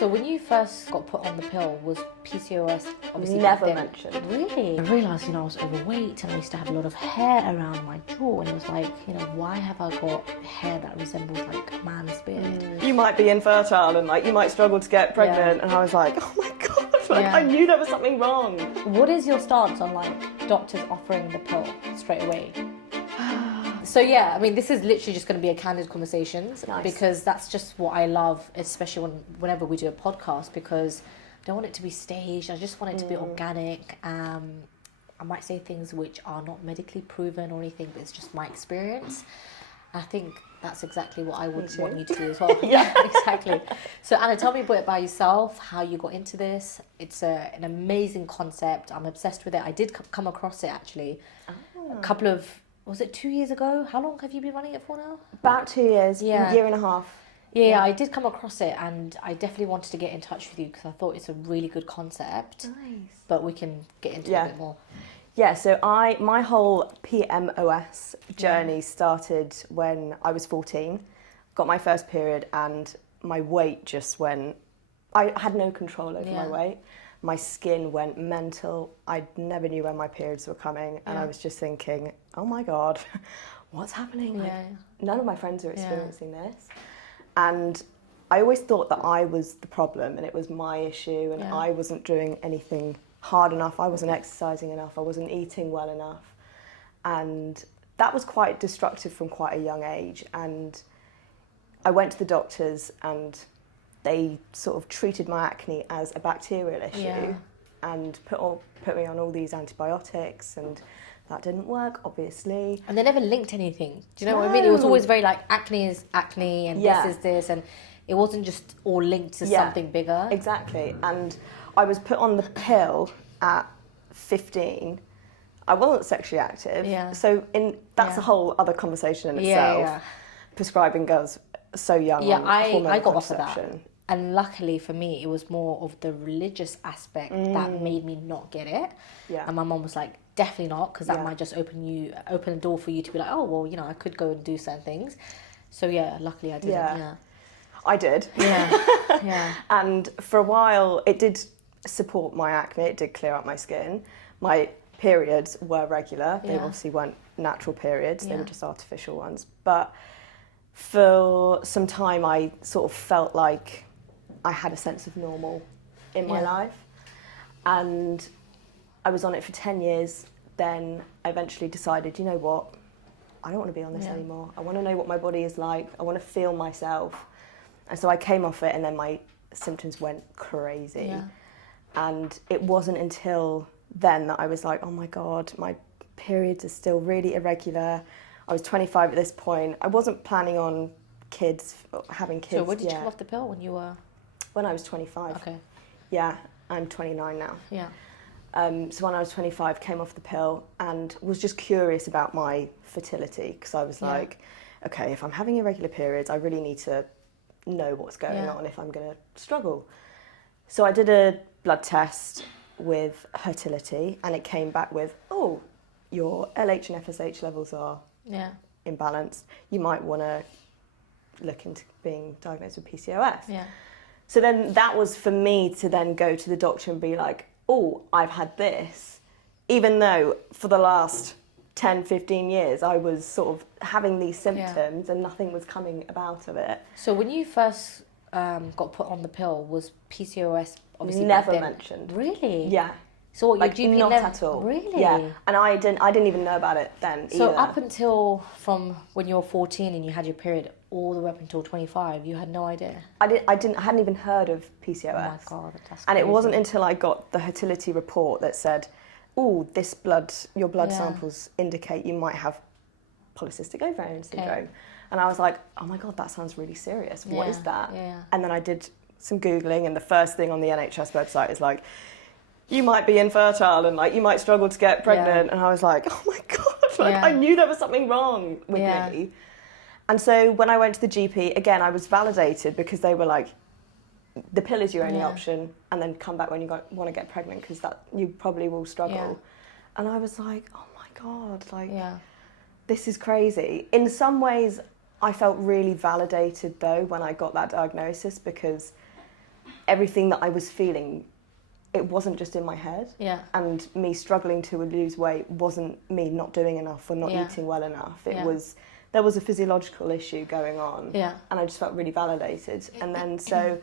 So when you first got put on the pill, was PCOS obviously Never back then? mentioned. Really? I realised, I was overweight and I used to have a lot of hair around my jaw, and it was like, why have I got hair that resembles like a man's beard? You might be infertile and you might struggle to get pregnant. And I was like, oh my God, I knew there was something wrong. What is your stance on doctors offering the pill straight away? So yeah, this is literally just going to be a candid conversations. Nice. Because that's just what I love, especially whenever we do a podcast, because I don't want it to be staged. I just want it to be organic. I might say things which are not medically proven or anything, but it's just my experience. I think that's exactly what I would want you to do as well. Yeah, exactly. So Anna, tell me a bit about yourself, how you got into this. It's an amazing concept. I'm obsessed with it. I did come across it actually a couple of, was it 2 years ago? How long have you been running it for now? About 2 years, Yeah. a year and a half. Yeah, I did come across it and I definitely wanted to get in touch with you because I thought it's a really good concept. Nice. But we can get into it a bit more. Yeah, so my whole PMOS journey started when I was 14, got my first period, and my weight just went, I had no control over my weight. My skin went mental. I never knew when my periods were coming, and I was just thinking, oh my God, what's happening? None of my friends are experiencing this. And I always thought that I was the problem and it was my issue, and I wasn't doing anything hard enough, I wasn't exercising enough, I wasn't eating well enough. And that was quite destructive from quite a young age. And I went to the doctors and they sort of treated my acne as a bacterial issue and put me on all these antibiotics, and that didn't work, obviously. And they never linked anything. Do you know what I mean? It was always very acne is acne and this is this, and it wasn't just all linked to something bigger. Exactly. And I was put on the pill at 15. I wasn't sexually active. Yeah. So that's a whole other conversation in itself. Yeah. Prescribing girls so young. Yeah, on I got off of that. contraception. And luckily for me, it was more of the religious aspect that made me not get it. Yeah. And my mum was like, definitely not, because that might just open the door for you to be like, oh, well, I could go and do certain things. So yeah, luckily I didn't. Yeah. I did. Yeah. Yeah. And for a while, it did support my acne. It did clear up my skin. My periods were regular. They obviously weren't natural periods. They were just artificial ones. But for some time, I sort of felt like I had a sense of normal in my life. And I was on it for 10 years. Then I eventually decided, you know what? I don't want to be on this anymore. I want to know what my body is like. I want to feel myself. And so I came off it, and then my symptoms went crazy. Yeah. And it wasn't until then that I was like, oh my God, my periods are still really irregular. I was 25 at this point. I wasn't planning on having kids. So when did you come off the pill? When you were? When I was 25. Okay. Yeah, I'm 29 now. Yeah. So when I was 25, came off the pill and was just curious about my fertility, because I was like, okay, if I'm having irregular periods, I really need to know what's going on if I'm going to struggle. So I did a blood test with Fertility, and it came back with, oh, your LH and FSH levels are imbalanced. You might want to look into being diagnosed with PCOS. Yeah. So then that was for me to then go to the doctor and be like, oh, I've had this. Even though for the last 10, 15 years, I was sort of having these symptoms and nothing was coming about of it. So when you first got put on the pill, was PCOS obviously never mentioned? Really? Yeah. So what, your GP not never, at all. Really? Yeah. And I didn't even know about it then either. So up until from when you were 14 and you had your period all the way up until 25, you had no idea? I hadn't even heard of PCOS. Oh my God, that's crazy. And it wasn't until I got the Fertility report that said, oh, your blood samples indicate you might have Polycystic Ovary Syndrome. Okay. And I was like, oh my God, that sounds really serious. What is that? Yeah. And then I did some Googling, and the first thing on the NHS website is like, you might be infertile and you might struggle to get pregnant. Yeah. And I was like, oh my God, I knew there was something wrong with me. And so when I went to the GP, again, I was validated, because they were like, the pill is your only option, and then come back when you want to get pregnant, because that you probably will struggle. Yeah. And I was like, oh my God, this is crazy. In some ways, I felt really validated though when I got that diagnosis, because everything that I was feeling, it wasn't just in my head. Yeah. And me struggling to lose weight wasn't me not doing enough or not eating well enough. It was, there was a physiological issue going on. Yeah. And I just felt really validated. And then so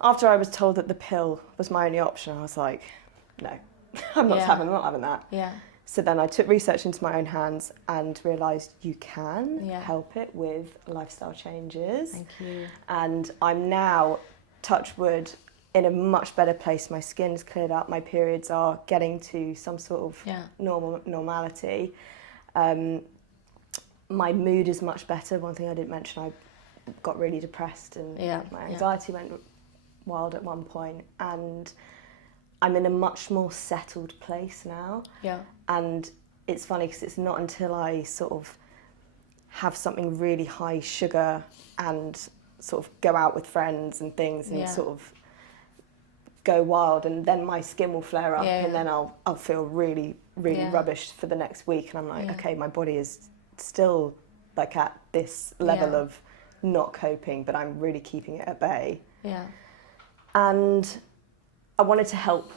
after I was told that the pill was my only option, I was like, no, I'm not having that. Yeah. So then I took research into my own hands and realised you can help it with lifestyle changes. Thank you. And I'm now, touch wood, in a much better place. My skin's cleared up, my periods are getting to some sort of normality. My mood is much better. One thing I didn't mention, I got really depressed and my anxiety went wild at one point, and I'm in a much more settled place now. Yeah. And it's funny because it's not until I sort of have something really high sugar and sort of go out with friends and things and sort of go wild, and then my skin will flare up and then I'll feel really rubbish for the next week, and I'm like, okay, my body is still like at this level of not coping, but I'm really keeping it at bay. Yeah. And I wanted to help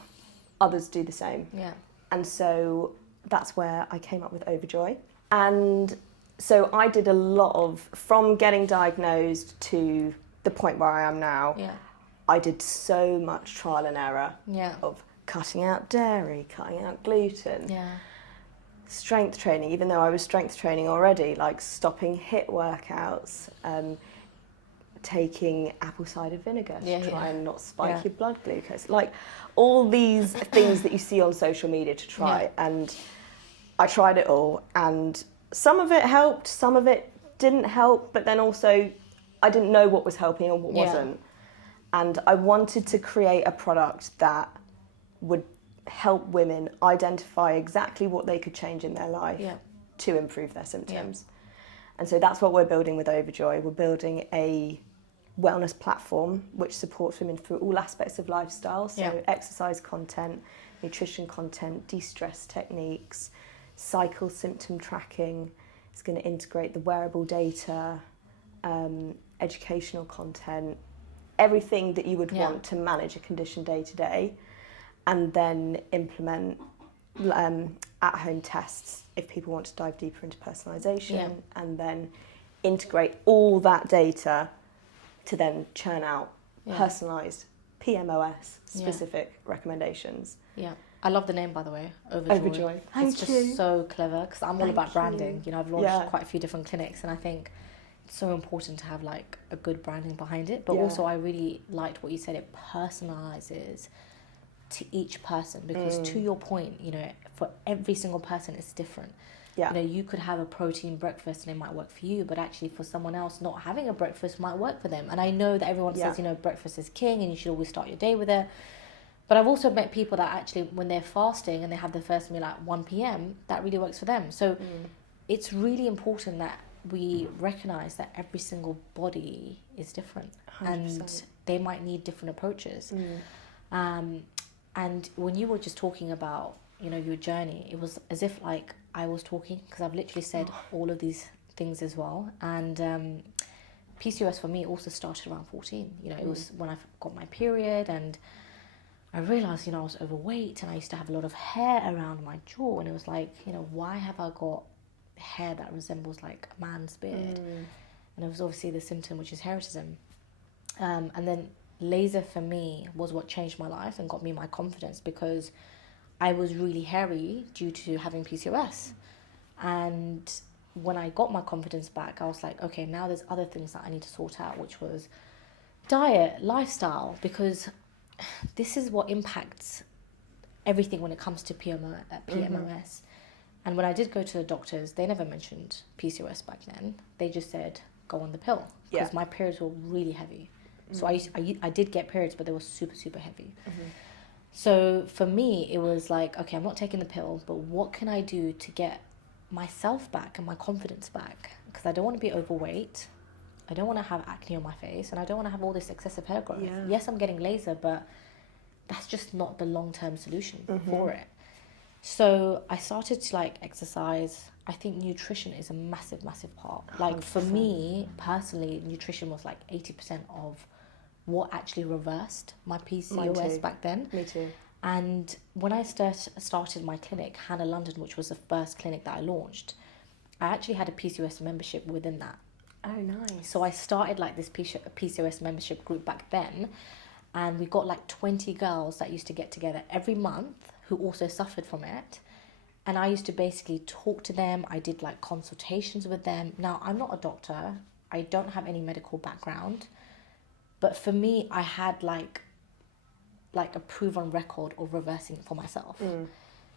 others do the same. Yeah. And so that's where I came up with Overjoy. And so I did a lot of, from getting diagnosed to the point where I am now, I did so much trial and error of cutting out dairy, cutting out gluten, strength training, even though I was strength training already, like stopping HIIT workouts, taking apple cider vinegar to try and not spike your blood glucose, like all these things that you see on social media to try. And I tried it all, and some of it helped, some of it didn't help, but then also I didn't know what was helping and what wasn't. And I wanted to create a product that would help women identify exactly what they could change in their life to improve their symptoms. And so that's what we're building with Overjoy. We're building a wellness platform which supports women through all aspects of lifestyle, so exercise content, nutrition content, de-stress techniques, cycle symptom tracking. It's going to integrate the wearable data, educational content, everything that you would want to manage a condition day to day, and then implement at-home tests if people want to dive deeper into personalisation, and then integrate all that data to then churn out personalised PMOS specific recommendations. Yeah. I love the name, by the way, Overjoy. It's just so clever, because I'm all about branding. You know, I've launched quite a few different clinics, and I think it's so important to have like a good branding behind it. But also I really liked what you said, it personalizes to each person, because to your point, you know, for every single person it's different. You know, you could have a protein breakfast and it might work for you, but actually for someone else, not having a breakfast might work for them. And I know that everyone says, you know, breakfast is king and you should always start your day with it. But I've also met people that actually, when they're fasting and they have their first meal at 1 p.m, that really works for them. So it's really important that we recognize that every single body is different 100%. And they might need different approaches. And when you were just talking about, you know, your journey, it was as if like I was talking, because I've literally said all of these things as well. And PCOS for me also started around 14. You know, it was when I got my period, and I realised, you know, I was overweight and I used to have a lot of hair around my jaw, and it was like, you know, why have I got hair that resembles like a man's beard? And it was obviously the symptom, which is heritism. And then laser for me was what changed my life and got me my confidence, because I was really hairy due to having PCOS. And when I got my confidence back, I was like, okay, now there's other things that I need to sort out, which was diet, lifestyle, because this is what impacts everything when it comes to PMOS. And when I did go to the doctors, they never mentioned PCOS back then. They just said, go on the pill, because my periods were really heavy. So I did get periods, but they were super, super heavy. So for me, it was like, okay, I'm not taking the pill, but what can I do to get myself back and my confidence back? Because I don't want to be overweight. I don't want to have acne on my face, and I don't want to have all this excessive hair growth. Yes, I'm getting laser, but that's just not the long-term solution for it. So I started to like exercise. I think nutrition is a massive, massive part. Like 100%. For me personally, nutrition was like 80% of what actually reversed my Mine PCOS too. back then. Me too. And when I started my clinic, Hannah London, which was the first clinic that I launched, I actually had a PCOS membership within that. Oh, nice. So I started like this PCOS membership group back then, and we got like 20 girls that used to get together every month who also suffered from it. And I used to basically talk to them. I did like consultations with them. Now, I'm not a doctor. I don't have any medical background. But for me, I had like a proven record of reversing it for myself.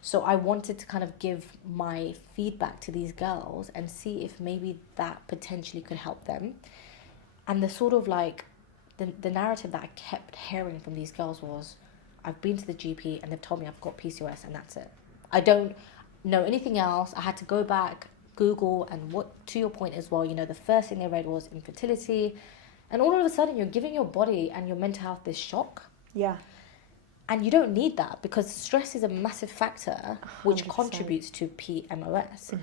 So I wanted to kind of give my feedback to these girls and see if maybe that potentially could help them. And the sort of like the narrative that I kept hearing from these girls was, I've been to the GP and they've told me I've got PCOS and that's it. I don't know anything else. I had to go back, Google, and what, to your point as well, you know, the first thing they read was infertility. And all of a sudden you're giving your body and your mental health this shock. Yeah. And you don't need that, because stress is a massive factor which 100%. contributes to PMOS.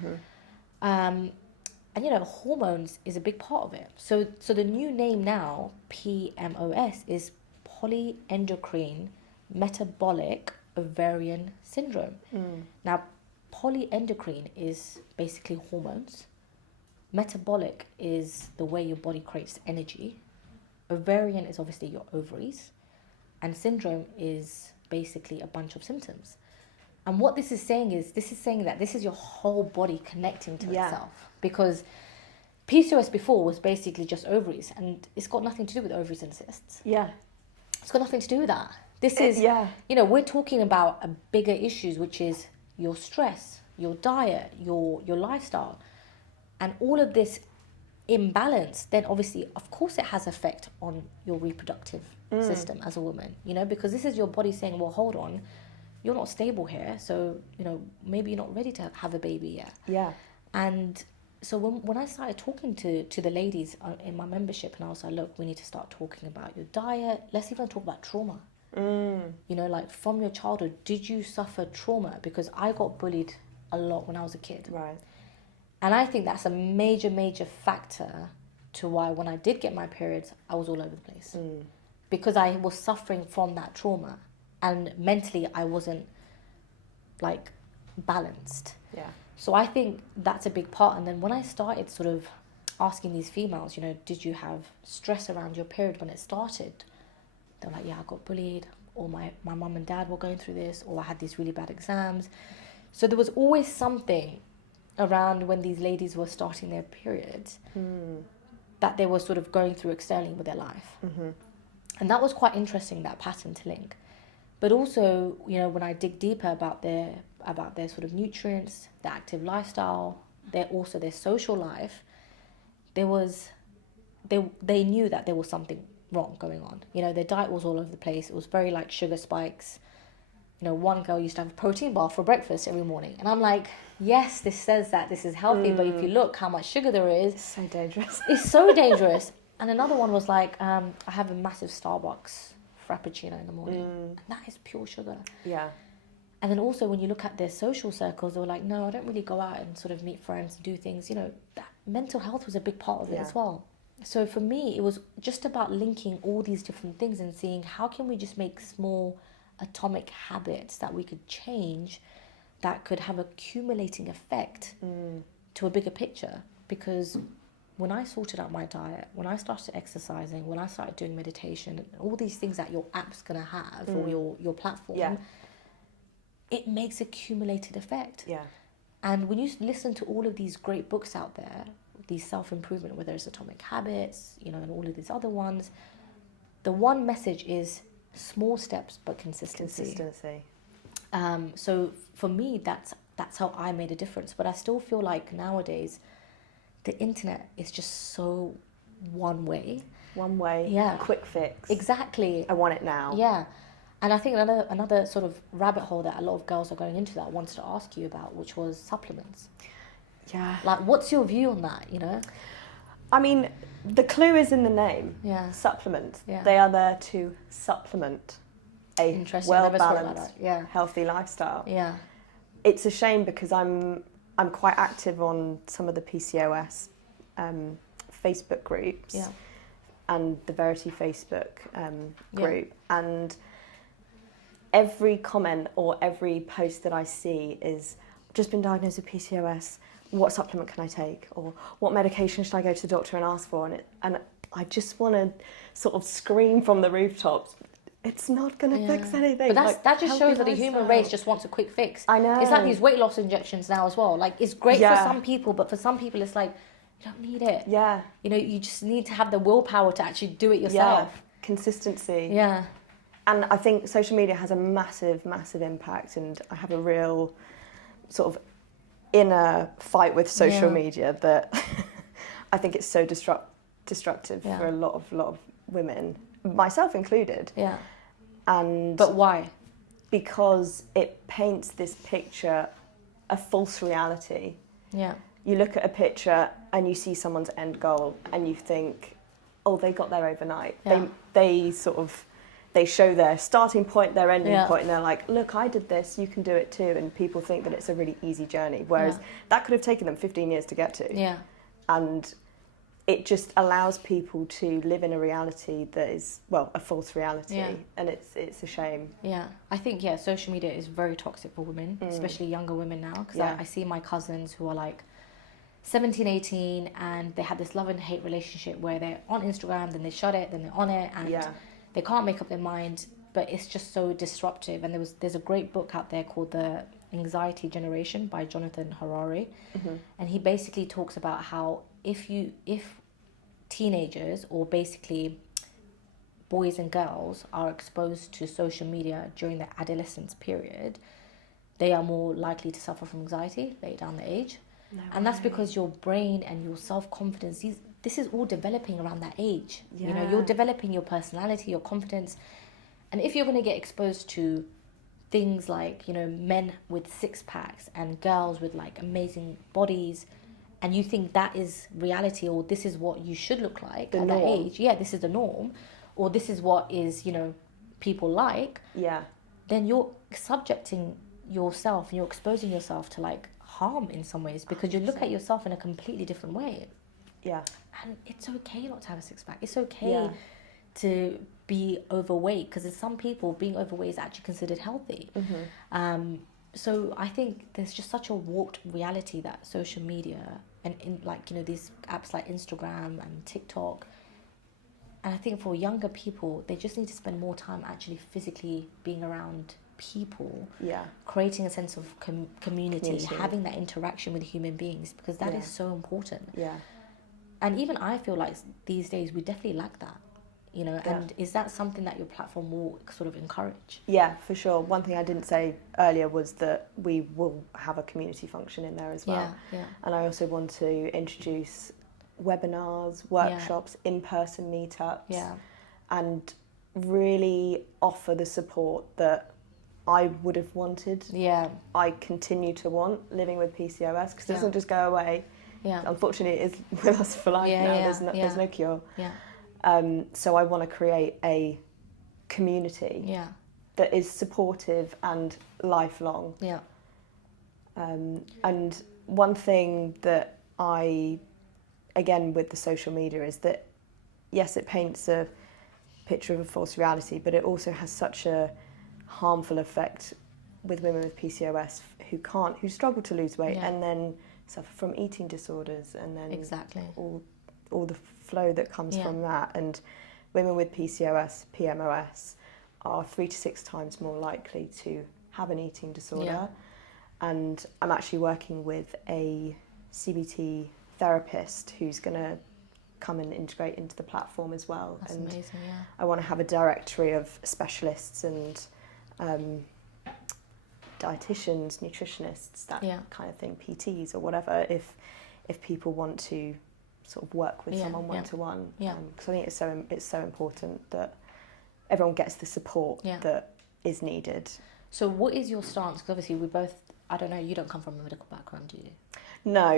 And you know, hormones is a big part of it. So the new name now, PMOS, is polyendocrine metabolic ovarian syndrome. Now, polyendocrine is basically hormones. Metabolic is the way your body creates energy. Ovarian is obviously your ovaries. And syndrome is basically a bunch of symptoms. And what this is saying that this is your whole body connecting to itself. Because PCOS before was basically just ovaries, and it's got nothing to do with ovaries and cysts. Yeah. It's got nothing to do with that. This is, you know, we're talking about a bigger issues, which is your stress, your diet, your lifestyle. And all of this imbalance, then obviously, of course, it has effect on your reproductive system as a woman, you know, because this is your body saying, well, hold on, you're not stable here, so, you know, maybe you're not ready to have a baby yet. Yeah. And so when I started talking to the ladies in my membership, and I was like, look, we need to start talking about your diet. Let's even talk about trauma. You know, like from your childhood, did you suffer trauma? Because I got bullied a lot when I was a kid. Right. And I think that's a major, major factor to why when I did get my periods, I was all over the place. Because I was suffering from that trauma. And mentally, I wasn't, like, balanced. Yeah. So I think that's a big part. And then when I started sort of asking these females, you know, did you have stress around your period when it started? They're like, yeah, I got bullied, or my mum and dad were going through this, or I had these really bad exams. So there was always something around when these ladies were starting their periods that they were sort of going through externally with their life. And that was quite interesting, that pattern to link. But also, you know, when I dig deeper about their sort of nutrients, their active lifestyle, their social life, they knew that there was something wrong going on. You know, their diet was all over the place. It was very like sugar spikes. You know, one girl used to have a protein bar for breakfast every morning. And I'm like, yes, this says that this is healthy, but if you look how much sugar there is... It's so dangerous. It's so dangerous. And another one was like, I have a massive Starbucks Frappuccino in the morning. And that is pure sugar. Yeah. And then also when you look at their social circles, they were like, no, I don't really go out and sort of meet friends and do things. You know, that mental health was a big part of it as well. So for me, it was just about linking all these different things and seeing how can we just make small atomic habits that we could change that could have accumulating effect to a bigger picture. Because when I sorted out my diet, when I started exercising, when I started doing meditation, all these things that your app's going to have or your platform, it makes accumulated effect. Yeah. And when you listen to all of these great books out there, these self-improvement, whether it's Atomic Habits, you know, and all of these other ones, the one message is small steps but consistency. So for me, that's how I made a difference. But I still feel like nowadays the internet is just so one way. Yeah. Quick fix. Exactly. I want it now. Yeah. And I think another sort of rabbit hole that a lot of girls are going into that I wanted to ask you about, which was supplements. Yeah. Like, what's your view on that, you know? I mean, the clue is in the name. Yeah. Supplements. Yeah. They are there to supplement a well-balanced, healthy lifestyle. Yeah. It's a shame because I'm quite active on some of the PCOS Facebook groups. Yeah. and the Verity Facebook group, and every comment or every post that I see is, just been diagnosed with PCOS, what supplement can I take, or what medication should I go to the doctor and ask for? And I just want to sort of scream from the rooftops, it's not going to fix anything. But that just shows that the human race just wants a quick fix. I know. It's like these weight loss injections now as well. Like, it's great for some people, but for some people it's like, you don't need it. Yeah. You know, you just need to have the willpower to actually do it yourself. Yeah. Consistency. Yeah. And I think social media has a massive, massive impact, and I have a real sort of inner fight with social media that I think it's so destructive for a lot of women, myself included. Yeah. But why? Because it paints this picture, a false reality. Yeah. You look at a picture and you see someone's end goal and you think, oh, they got there overnight. Yeah. They show their starting point, their ending point, and they're like, look, I did this, you can do it too. And people think that it's a really easy journey, whereas that could have taken them 15 years to get to. Yeah. And it just allows people to live in a reality that is, well, a false reality. Yeah. And it's a shame. Yeah. I think, social media is very toxic for women, especially younger women now. Because I see my cousins who are like 17, 18, and they have this love and hate relationship where they're on Instagram, then they shut it, then they're on it, and they can't make up their mind, but it's just so disruptive. And there's a great book out there called The Anxiety Generation by Jonathan Harari. And he basically talks about how if teenagers, or basically boys and girls, are exposed to social media during their adolescence period, they are more likely to suffer from anxiety later down the age. And that's because your brain and your self-confidence, this is all developing around that age. Yeah. You know, you're developing your personality, your confidence. And if you're going to get exposed to things like, you know, men with six packs and girls with like amazing bodies, and you think that is reality, or this is what you should look like at that age, this is the norm, or this is what is, you know, people like, then you're subjecting yourself and you're exposing yourself to like harm in some ways, because you look at yourself in a completely different way. Yeah. And it's okay not to have a six-pack. It's okay to be overweight, because in some people, being overweight is actually considered healthy. So I think there's just such a warped reality that social media and in like, you know, these apps like Instagram and TikTok, and I think for younger people, they just need to spend more time actually physically being around people, creating a sense of community, having that interaction with human beings, because that is so important. And even I feel like these days we definitely lack that, you know. And is that something that your platform will sort of encourage? Yeah, for sure. One thing I didn't say earlier was that we will have a community function in there as well. And I also want to introduce webinars, workshops, in-person meetups, and really offer the support that I would have wanted. I continue to want living with PCOS, because it doesn't just go away. Unfortunately, it is with us for life now. There's no cure. So I want to create a community that is supportive and lifelong. And one thing that again with the social media, is that yes, it paints a picture of a false reality, but it also has such a harmful effect with women with PCOS who struggle to lose weight and then suffer from eating disorders, and then all the flow that comes from that. And women with PCOS, PMOS, are 3 to 6 times more likely to have an eating disorder. And I'm actually working with a CBT therapist who's going to come and integrate into the platform as well. That's amazing. I want to have a directory of specialists and dietitians, nutritionists, that kind of thing, PTs or whatever, if people want to sort of work with someone one-to-one. Because I think it's so important that everyone gets the support that is needed. So what is your stance? Because obviously we both, I don't know, you don't come from a medical background, do you? No.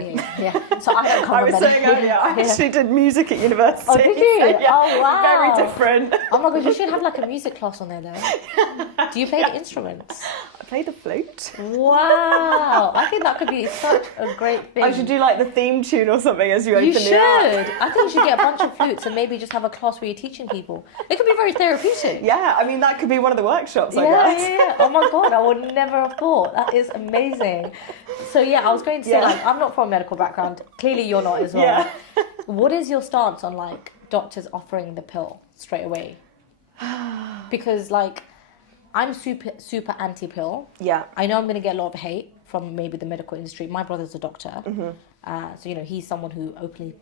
So I don't come I was saying earlier, I actually did music at university. Oh, did you? So oh, wow. Very different. Oh my God, you should have like a music class on there though. Do you play the instruments? I play the flute. Wow, I think that could be such a great thing. I should do like the theme tune or something as you open the app. You should. I think you should get a bunch of flutes and maybe just have a class where you're teaching people. It could be very therapeutic. Yeah, I mean, that could be one of the workshops, I guess. Yeah. Oh my God, I would never have thought. That is amazing. So yeah, I was going to say, like, I'm not from a medical background. Clearly you're not as well. Yeah. What is your stance on, like, doctors offering the pill straight away? Because, like, I'm super anti-pill. Yeah. I know I'm going to get a lot of hate from maybe the medical industry. My brother's a doctor. So, you know, he's someone who openly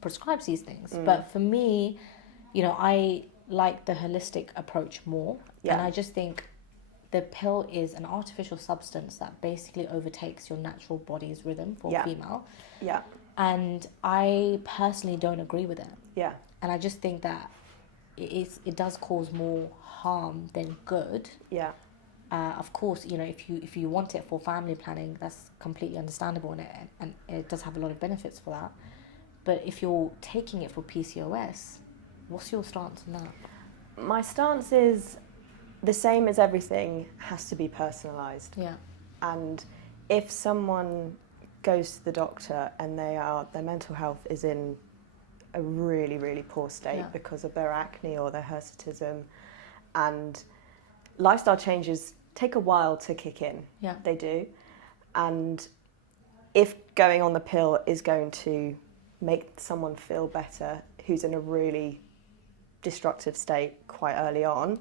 prescribes these things. But for me, you know, I like the holistic approach more. Yeah. And I just think the pill is an artificial substance that basically overtakes your natural body's rhythm for a female. Yeah. And I personally don't agree with it. Yeah. And I just think that it does cause more harm than good. Yeah. Of course, you know, if you want it for family planning, that's completely understandable, and it does have a lot of benefits for that. But if you're taking it for PCOS, what's your stance on that? My stance is the same as everything has to be personalised. Yeah. And if someone goes to the doctor and their mental health is in a really, really poor state because of their acne or their hirsutism, and lifestyle changes take a while to kick in. Yeah. They do. And if going on the pill is going to make someone feel better who's in a really destructive state quite early on,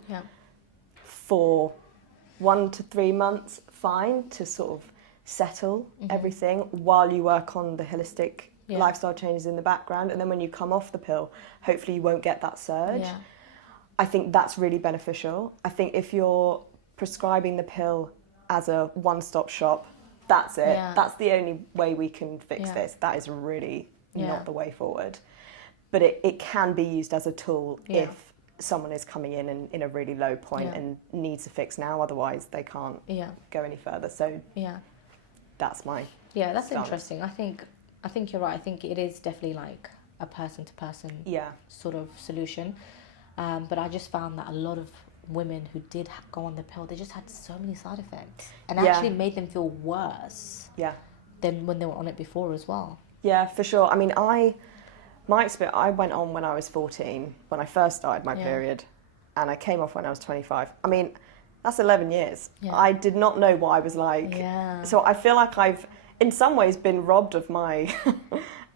for 1 to 3 months, fine, to sort of settle everything while you work on the holistic lifestyle changes in the background. And then when you come off the pill, hopefully you won't get that surge. Yeah. I think that's really beneficial. I think if you're prescribing the pill as a one-stop shop, that's it. Yeah. That's the only way we can fix this. That is really not the way forward. But it can be used as a tool if someone is coming in a really low point and needs a fix now, otherwise they can't go any further. So that's my that's stance. interesting. I think you're right. I think it is definitely like a person-to-person sort of solution. But I just found that a lot of women who did go on the pill, they just had so many side effects and actually made them feel worse than when they were on it before as well. Yeah, for sure. I mean, my experience, I went on when I was 14, when I first started my period, and I came off when I was 25. I mean, that's 11 years. Yeah. I did not know what I was like. Yeah. So I feel like I've, in some ways, been robbed of my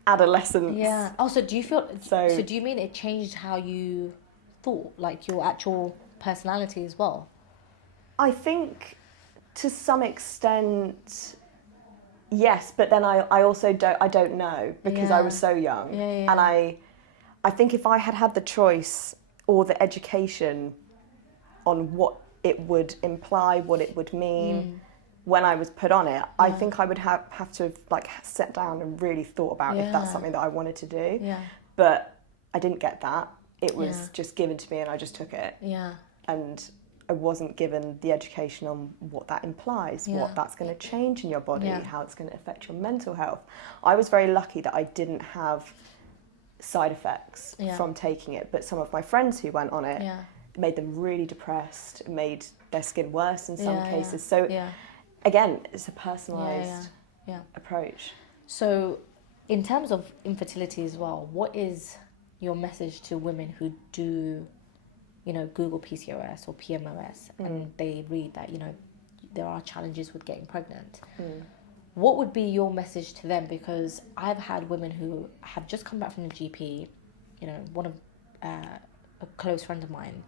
adolescence. Yeah. Oh, so do you feel, so do you mean it changed how you thought, like your actual personality as well? I think to some extent, yes, but then I also don't know because I was so young. And I think if I had the choice or the education on what it would imply, what it would mean when I was put on it, I think I would have to like sit down and really thought about if that's something that I wanted to do. Yeah. But I didn't get that. It was just given to me and I just took it. Yeah. And I wasn't given the education on what that implies, what that's going to change in your body, how it's going to affect your mental health. I was very lucky that I didn't have side effects from taking it, but some of my friends who went on it made them really depressed, made their skin worse in some cases. So again, it's a personalised approach. So in terms of infertility as well, what is your message to women who do, you know, Google PCOS or PMOS and they read that, you know, there are challenges with getting pregnant? What would be your message to them? Because I've had women who have just come back from the GP, you know, one of a close friend of mine,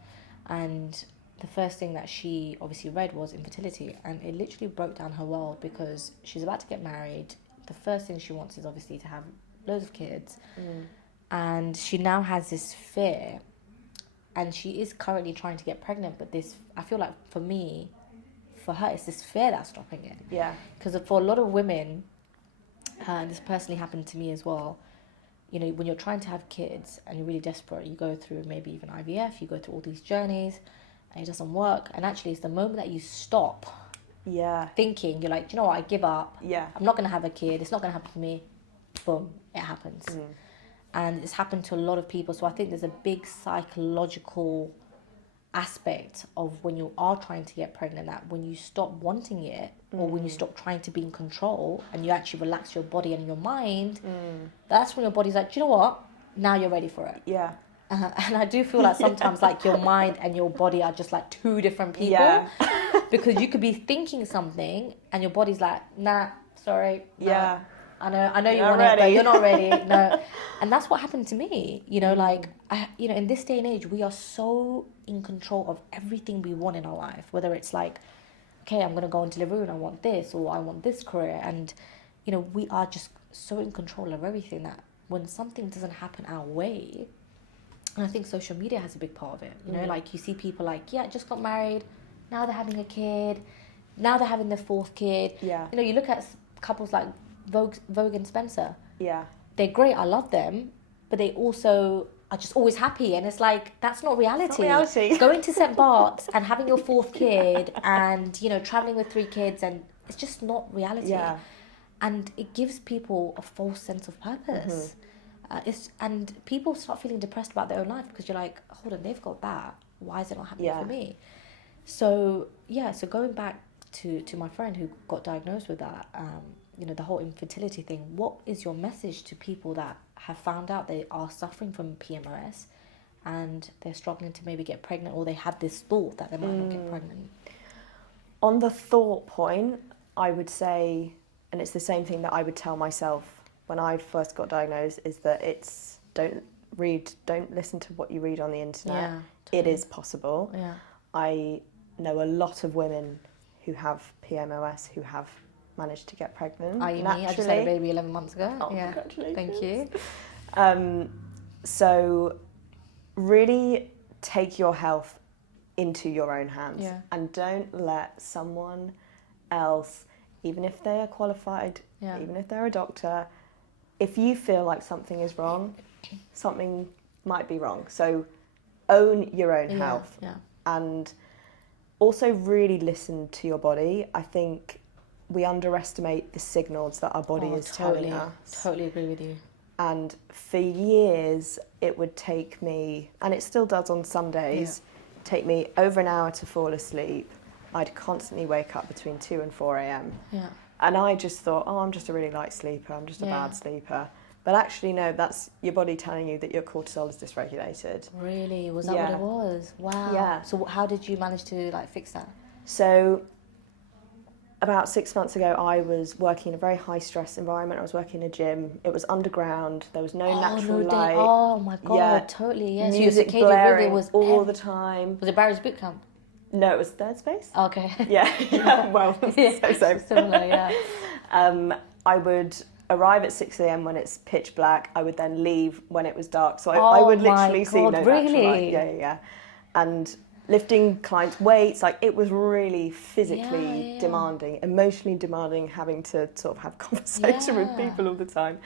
and the first thing that she obviously read was infertility, and it literally broke down her world because she's about to get married. The first thing she wants is obviously to have loads of kids, and she now has this fear. And she is currently trying to get pregnant, but this, I feel like for her, it's this fear that's stopping it. Yeah. Because for a lot of women, and this personally happened to me as well, you know, when you're trying to have kids and you're really desperate, you go through maybe even IVF, you go through all these journeys, and it doesn't work. And actually, it's the moment that you stop thinking, you're like, do you know what, I give up. Yeah. I'm not going to have a kid. It's not going to happen to me. Boom, it happens. And it's happened to a lot of people. So I think there's a big psychological aspect of when you are trying to get pregnant, that when you stop wanting it, or when you stop trying to be in control and you actually relax your body and your mind, that's when your body's like, do you know what? Now you're ready for it. Yeah. And I do feel like sometimes like your mind and your body are just like two different people. Yeah. Because you could be thinking something and your body's like, nah, sorry. No. Yeah. I know you You're want not it, but ready. you're not ready. No. And that's what happened to me. You know, like, in this day and age, we are so in control of everything we want in our life. Whether it's like, okay, I'm going to go into Deliveroo and I want this, or I want this career. And, you know, we are just so in control of everything that when something doesn't happen our way, and I think social media has a big part of it. You know, like you see people like, yeah, just got married, now they're having a kid, now they're having their fourth kid. Yeah. You know, you look at couples like Vogue and Spencer. Yeah. They're great, I love them, but they also are just always happy. And it's like, that's not reality. It's not reality. Going to St. Bart's and having your fourth kid and, you know, traveling with 3 kids, and it's just not reality. Yeah. And it gives people a false sense of purpose. And people start feeling depressed about their own life because you're like, hold on, they've got that. Why is it not happening for me? So, so going back to my friend who got diagnosed with that, you know, the whole infertility thing, what is your message to people that have found out they are suffering from PMOS and they're struggling to maybe get pregnant, or they had this thought that they might not get pregnant? On the thought point, I would say, and it's the same thing that I would tell myself when I first got diagnosed, is that it's don't listen to what you read on the internet. Yeah, totally. It is possible. Yeah. I know a lot of women who have PMOS who have managed to get pregnant. I just had a baby 11 months ago. Oh, yeah. congratulations. Thank you. So really take your health into your own hands, and don't let someone else, even if they are qualified, even if they're a doctor, if you feel like something is wrong, something might be wrong. So own your own health. And also really listen to your body. I think we underestimate the signals that our body is telling us. Totally agree with you. And for years, it would take me, and it still does on some days, take me over an hour to fall asleep. I'd constantly wake up between 2 and 4 a.m. Yeah. And I just thought, I'm just a really light sleeper, I'm just a bad sleeper. But actually, no, that's your body telling you that your cortisol is dysregulated. Really? Was that what it was? Wow. Yeah. So how did you manage to fix that? So about 6 months ago, I was working in a very high stress environment. I was working in a gym. It was underground. There was no natural light. Oh my God, totally, yes. Music So your circadian blaring rhythm was all the time. Was it Barry's boot camp? No, it was Third Space. Okay. Yeah. Well, so. Similar, yeah. I would arrive at 6 a.m. when it's pitch black. I would then leave when it was dark. So I would literally see no natural light. Yeah. And lifting clients' weights, it was really physically demanding, emotionally demanding, having to sort of have conversation with people all the time.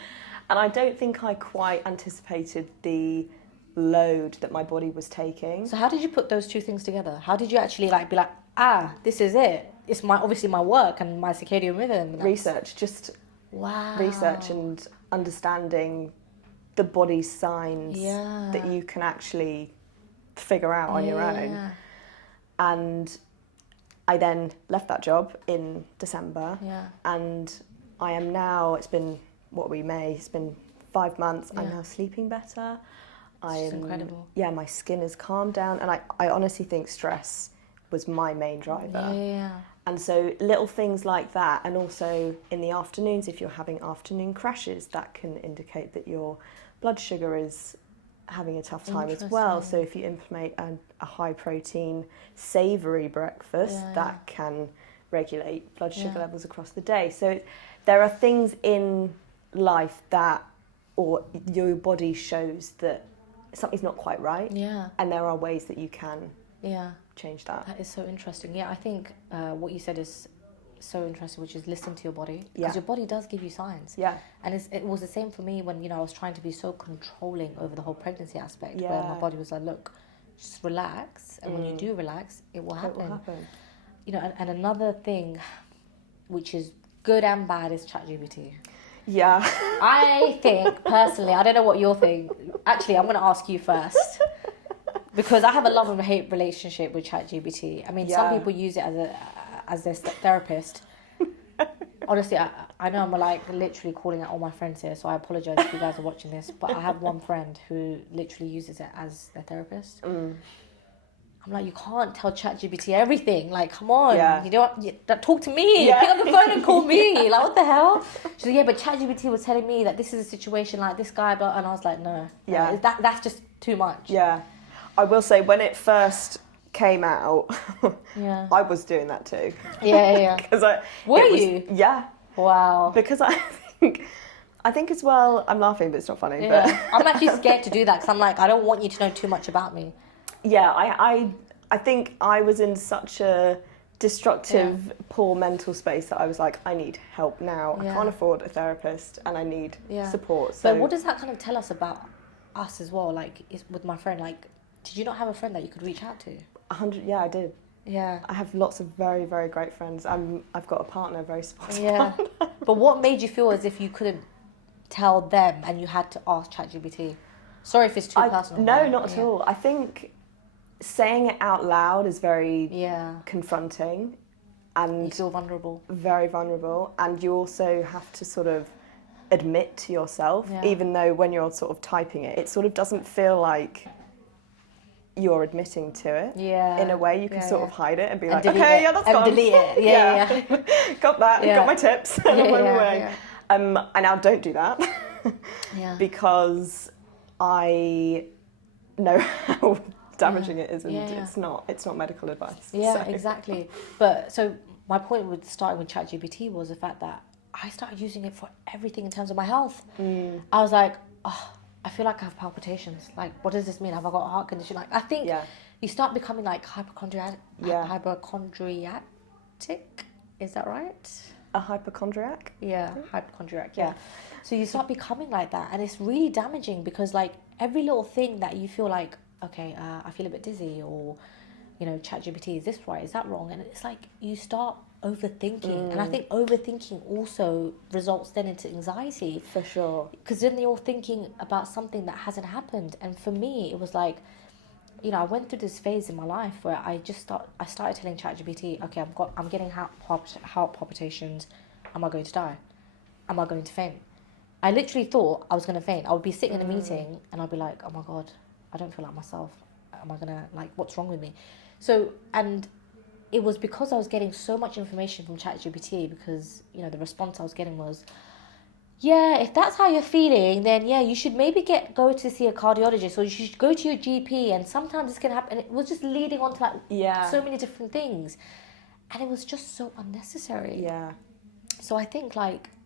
And I don't think I quite anticipated the load that my body was taking. So how did you put those two things together? How did you actually be like, this is it? It's obviously my work and my circadian rhythm. Research and understanding the body's signs that you can actually figure out on your own. And I then left that job in December, and I am now, it's been, it's been 5 months, I'm now sleeping better. It's incredible. Yeah, my skin has calmed down, and I honestly think stress was my main driver. Yeah. And so little things like that, and also in the afternoons, if you're having afternoon crashes, that can indicate that your blood sugar is having a tough time as well. So if you implement a high protein, savoury breakfast, that can regulate blood sugar levels across the day. So there are things in life that, or your body shows that something's not quite right. Yeah. And there are ways that you can change that. That is so interesting. Yeah, I think what you said is so interesting, which is listen to your body, because your body does give you signs. Yeah. And it was the same for me when I was trying to be so controlling over the whole pregnancy aspect, where my body was like, look, just relax, and when you do relax, it will happen. It will happen. And another thing which is good and bad is ChatGPT. Yeah. I think personally, I don't know what you're thinking. Actually, I'm going to ask you first. Because I have a love and hate relationship with ChatGPT. I mean, some people use it as their therapist. Honestly, I know I'm like literally calling out all my friends here, so I apologize if you guys are watching this. But I have one friend who literally uses it as their therapist. I'm like, you can't tell ChatGPT everything. Like, come on, talk to me. Pick up the phone and call me. Like, what the hell? She's like, yeah, but ChatGPT was telling me that this is a situation like this guy, blah, and I was like, no, that's just too much. Yeah, I will say when it first came out, I was doing that too. Yeah. Because Were you? Yeah. Wow. Because I think as well. I'm laughing, but it's not funny. Yeah. But I'm actually scared to do that because I'm like, I don't want you to know too much about me. Yeah, I think I was in such a destructive, poor mental space that I was like, I need help now. I can't afford a therapist, and I need support. So, but what does that kind of tell us about us as well? Like, with my friend, like, did you not have a friend that you could reach out to? 100, yeah, I did. Yeah. I have lots of very, very great friends. I've got a partner, very supportive. Yeah. But what made you feel as if you couldn't tell them and you had to ask ChatGPT? Sorry if it's too personal. No, not at all. I think saying it out loud is very confronting, and you feel vulnerable. Very vulnerable, and you also have to sort of admit to yourself, even though when you're sort of typing it, it sort of doesn't feel like you're admitting to it. Yeah. In a way, you can sort of hide it and be like, okay, that's gone. Delete it. Yeah. Got that. Got my tips. I'm on my way. I now don't do that. Because I know how damaging it is, and it's not medical advice. Yeah, so. Exactly. But so my point with starting with ChatGPT was the fact that I started using it for everything in terms of my health. I was like, I feel like I have palpitations. Like, what does this mean? Have I got a heart condition? Like, I think you start becoming like hypochondriac. Is that right? A hypochondriac? Yeah, hypochondriac. Yeah. So you start becoming like that, and it's really damaging because like every little thing that you feel like, okay, I feel a bit dizzy, or ChatGPT, is this right? Is that wrong? And it's like you start overthinking, and I think overthinking also results then into anxiety. For sure. Because then you're thinking about something that hasn't happened, and for me, it was like, I went through this phase in my life where I started telling ChatGPT, okay, I'm getting heart palpitations. Am I going to die? Am I going to faint? I literally thought I was going to faint. I would be sitting in a meeting and I'd be like, oh my God, I don't feel like myself. Am I going to, what's wrong with me? So, and it was because I was getting so much information from ChatGPT, because, the response I was getting was, yeah, if that's how you're feeling, then you should maybe go to see a cardiologist, or you should go to your GP, and sometimes this can happen. And it was just leading on to so many different things. And it was just so unnecessary. Yeah. So I think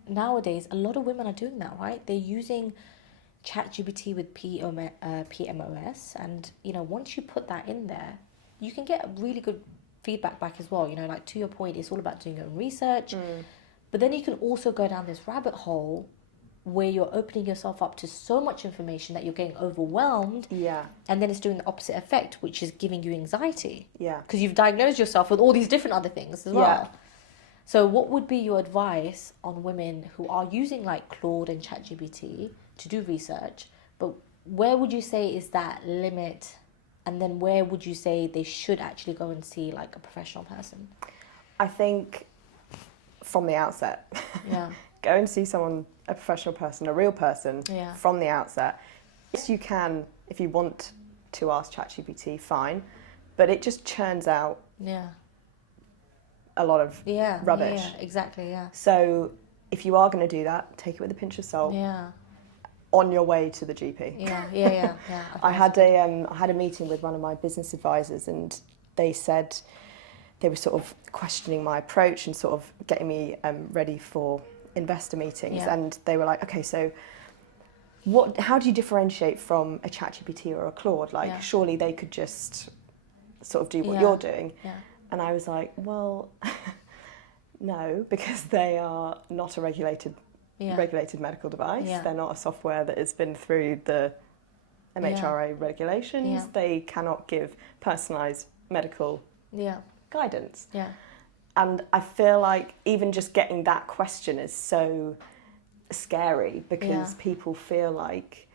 nowadays, a lot of women are doing that, right? They're using ChatGPT with PMOS, and once you put that in there, you can get really good feedback back as well. To your point, it's all about doing your own research, but then you can also go down this rabbit hole where you're opening yourself up to so much information that you're getting overwhelmed, and then it's doing the opposite effect, which is giving you anxiety, because you've diagnosed yourself with all these different other things as well. So what would be your advice on women who are using Claude and ChatGPT to do research, but where would you say is that limit, and then where would you say they should actually go and see a professional person? I think from the outset, go and see someone, a professional person, a real person, from the outset. Yes, you can, if you want to ask ChatGPT, fine, but it just churns out a lot of rubbish. Yeah, exactly, So if you are going to do that, take it with a pinch of salt. On your way to the GP. Yeah. I had a meeting with one of my business advisors, and they said they were sort of questioning my approach and sort of getting me ready for investor meetings. And they were like, okay, so how do you differentiate from a ChatGPT or a Claude? Surely they could just sort of do what you're doing. And I was like, well, no, because they are not a regulated medical device. They're not a software that has been through the MHRA regulations. They cannot give personalised medical guidance. And I feel like even just getting that question is so scary, because people feel like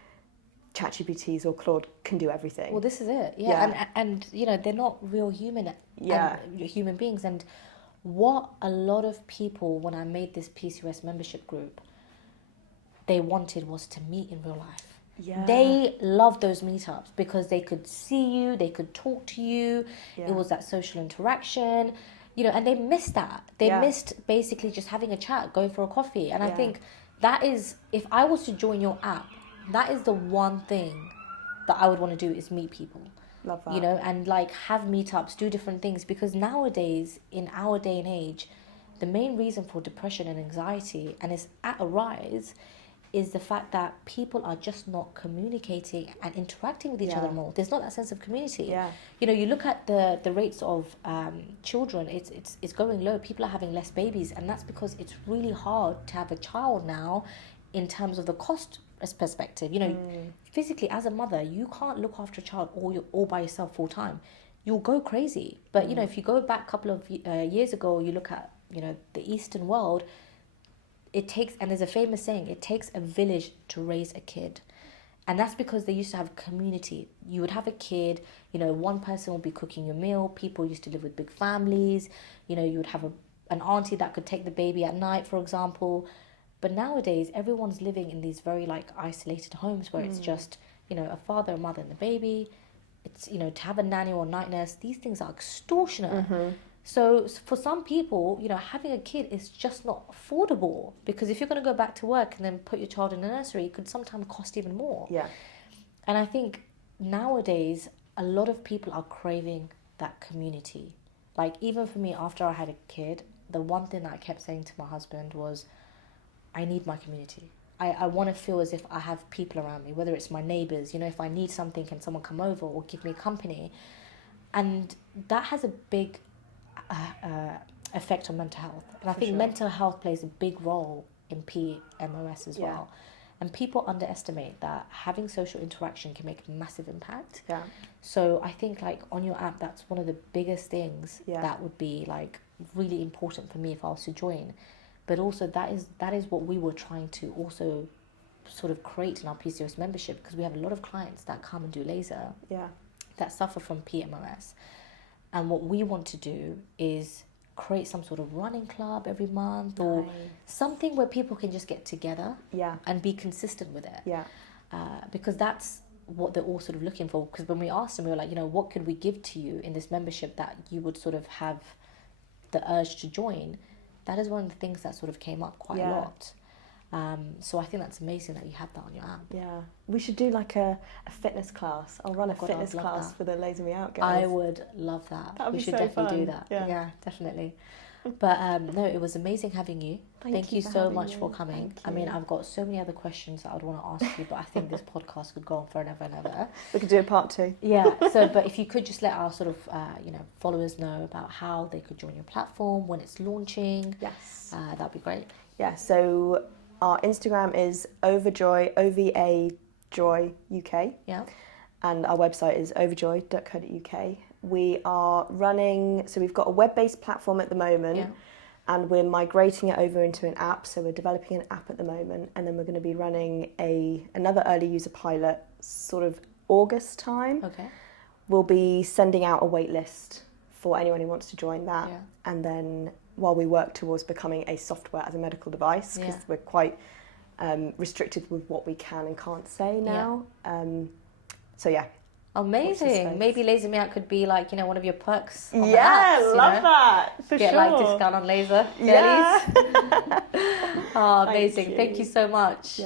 ChatGPTs or Claude can do everything. Well, this is it. Yeah. And you know, they're not real human human beings. And what a lot of people, when I made this PCOS membership group, they wanted was to meet in real life. Yeah. They loved those meetups because they could see you, they could talk to you. Yeah. It was that social interaction, you know, and they missed that. They missed basically just having a chat, going for a coffee. And I think that is, if I was to join your app, that is the one thing that I would want to do, is meet people. Love that. You know, and like have meetups, do different things, because nowadays, in our day and age, the main reason for depression and anxiety, and it's at a rise, is the fact that people are just not communicating and interacting with each other more. There's not that sense of community. Yeah. You know, you look at the rates of children, it's going low. People are having less babies, and that's because it's really hard to have a child now in terms of the cost perspective. You know, physically as a mother, you can't look after a child all by yourself full time. You'll go crazy. But, you know, if you go back a couple of years ago, you look at, you know, the Eastern world, it takes, and there's a famous saying, it takes a village to raise a kid. And that's because they used to have community. You would have a kid, you know, one person would be cooking your meal. People used to live with big families. You know, you would have an auntie that could take the baby at night, for example. But nowadays, everyone's living in these very, like, isolated homes where it's just, you know, a father, a mother, and the baby. It's, you know, to have a nanny or night nurse, these things are extortionate. So for some people, you know, having a kid is just not affordable, because if you're going to go back to work and then put your child in a nursery, it could sometimes cost even more. Yeah. And I think nowadays, a lot of people are craving that community. Like, even for me, after I had a kid, the one thing that I kept saying to my husband was, I need my community. I want to feel as if I have people around me, whether it's my neighbours, you know, if I need something, can someone come over or give me company? And that has a big effect on mental health. And I think mental health plays a big role in PMOS as well. And people underestimate that having social interaction can make a massive impact. Yeah. So I think, like, on your app, that's one of the biggest things that would be, like, really important for me if I was to join. But also that is what we were trying to also sort of create in our PCOS membership, because we have a lot of clients that come and do laser that suffer from PMOS. And what we want to do is create some sort of running club every month, or something where people can just get together and be consistent with it. Yeah. Because that's what they're all sort of looking for. Because when we asked them, we were like, you know, what could we give to you in this membership that you would sort of have the urge to join? That is one of the things that sort of came up quite a lot. So I think that's amazing that you have that on your app. Yeah. We should do like a fitness class. I'll run a fitness class for the Laser Me Out girls. I would love that. We should so definitely do fun. that. Yeah, definitely. But no, it was amazing having you. Thank you so much for coming. I mean, I've got so many other questions that I'd want to ask you, but I think this podcast could go on forever and ever. We could do a part 2. Yeah. So, but if you could just let our sort of, you know, followers know about how they could join your platform, when it's launching. Yes. That'd be great. Yeah. So our Instagram is Overjoy, OVA Joy UK. Yeah. And our website is overjoy.co.uk. We are running, so we've got a web-based platform at the moment, and we're migrating it over into an app. So we're developing an app at the moment, and then we're going to be running another early user pilot sort of August time. Okay. We'll be sending out a wait list for anyone who wants to join that. Yeah. And then while we work towards becoming a software as a medical device, because we're quite restricted with what we can and can't say now. So yeah. Amazing. Maybe Laser Me Out could be like, you know, one of your perks on the apps, love that. For Get sure. like discount on laser. Yeah. Oh, amazing. Thank you so much. Yeah.